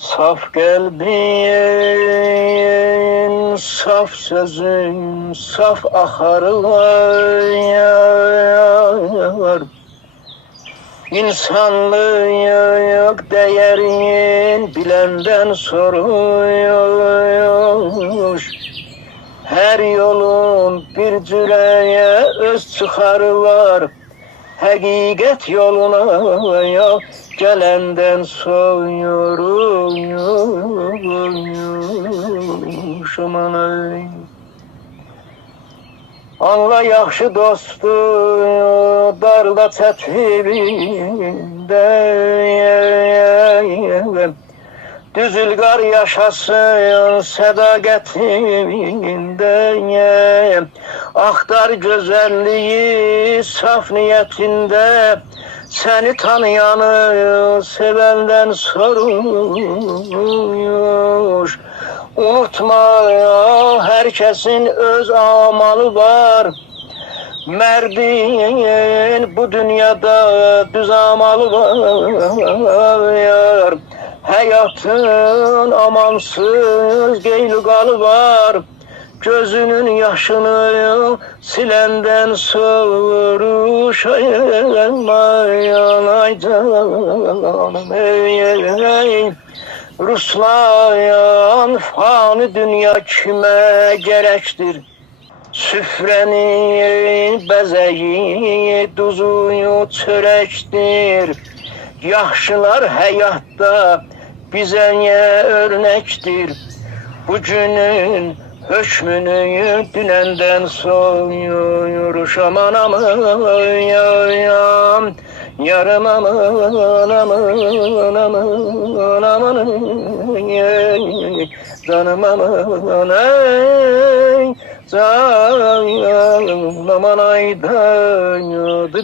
Saf kalbin, saf sözün, saf akarlar. İnsanlığı yok değerin bilenden soruyor. Her yolun bir cüreye öz çıkarı var. Hakikat yoluna ya gelenden soyuyorum anay. Anla yaxşı dostu darla çətirində. Düzül qar yaşasın sədaqətində. Axtar gözəlliyi saf niyetində. Səni tanıyanı sevəndən soruyor. Unutma herkesin öz amalı var. Merdin bu dünyada düz amalı var. Hayatın amansız geylugalı var. Gözünün yaşını silenden soruşayım canım ey. Ruslayan fani dünya kime gerektir? Süfrenin bezeyi, duzuyu çörektir. Yaxşılar hayatta bize niye örnektir? Bugünün hükmünü dünenden soyuyor. Aman aman yam. Yarım aman aman aman aman canım aman ey canım aman ay dadı